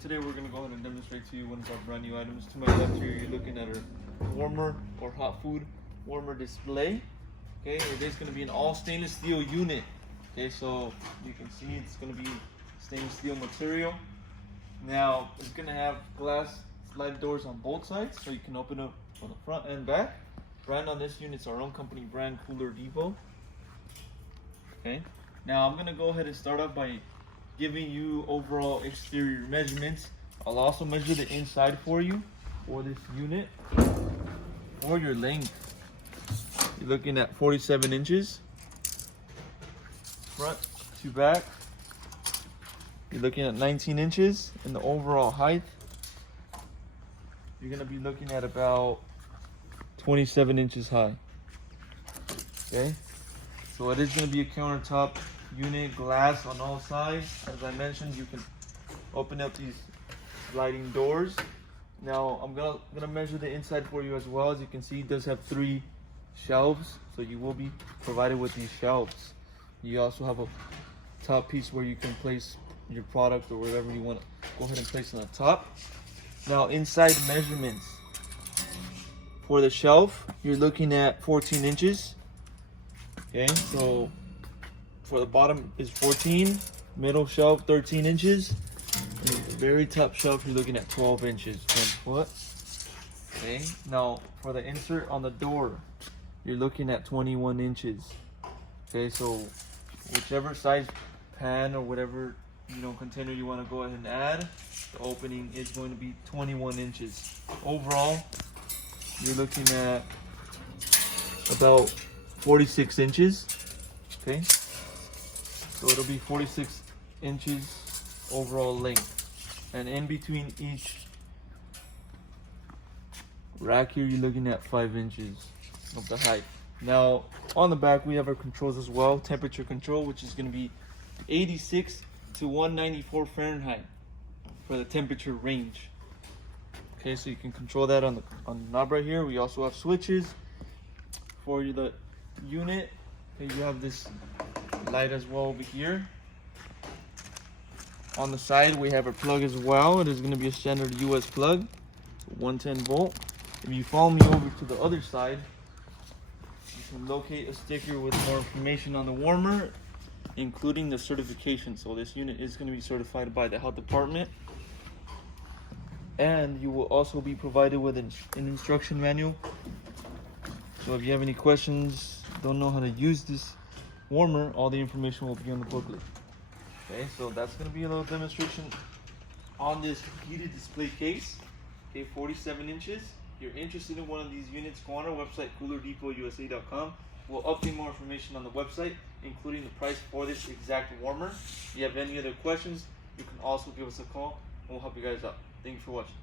today we're going to go ahead and demonstrate to you one of our brand new items. To my left here, you're looking at a warmer or hot food warmer display. Okay, it is going to be an all stainless steel unit. Okay, so you can see it's going to be stainless steel material. Now it's going to have glass slide doors on both sides, so you can open up on the front and back. Brand on this unit is our own company brand, Cooler Depot. Okay, now I'm going to go ahead and start off by giving you overall exterior measurements. I'll also measure the inside for you for this unit. For your length, you're looking at 47 inches front to back. You're looking at 19 inches, and the overall height, you're going to be looking at about 27 inches high. Okay, so it is going to be a countertop unit, glass on all sides. As I mentioned, you can open up these sliding doors. Now I'm gonna measure the inside for you as well. As you can see, it does have 3 shelves, so you will be provided with these shelves. You also have a top piece where you can place your product or whatever you want to go ahead and place on the top. Now inside measurements for the shelf, you're looking at 14 inches. Okay, so for the bottom is 14, middle shelf 13 inches, and the very top shelf you're looking at 12 inches, 1 foot. Okay, now for the insert on the door, you're looking at 21 inches. Okay, so whichever size pan or whatever container you want to go ahead and add, the opening is going to be 21 inches. Overall, you're looking at about 46 inches. Okay, so it'll be 46 inches overall length, and in between each rack here, you're looking at 5 inches of the height. Now on the back, we have our controls as well. Temperature control, which is going to be 86 to 194 Fahrenheit for the temperature range. Okay, so you can control that on the knob right here. We also have switches for the unit. Okay, you have this light as well over here. On the side, we have a plug as well. It is going to be a standard US plug, 110 volt. If you follow me over to the other side, you can locate a sticker with more information on the warmer, including the certification. So this unit is going to be certified by the health department, and you will also be provided with an instruction manual. So if you have any questions, don't know how to use this warmer, all the information will be on the booklet. Okay, so that's going to be a little demonstration on this heated display case. Okay, 47 inches. If you're interested in one of these units, go on our website, coolerdepot.usa.com. We'll update more information on the website, including the price for this exact warmer. If you have any other questions, you can also give us a call, and we'll help you guys out. Thank you for watching.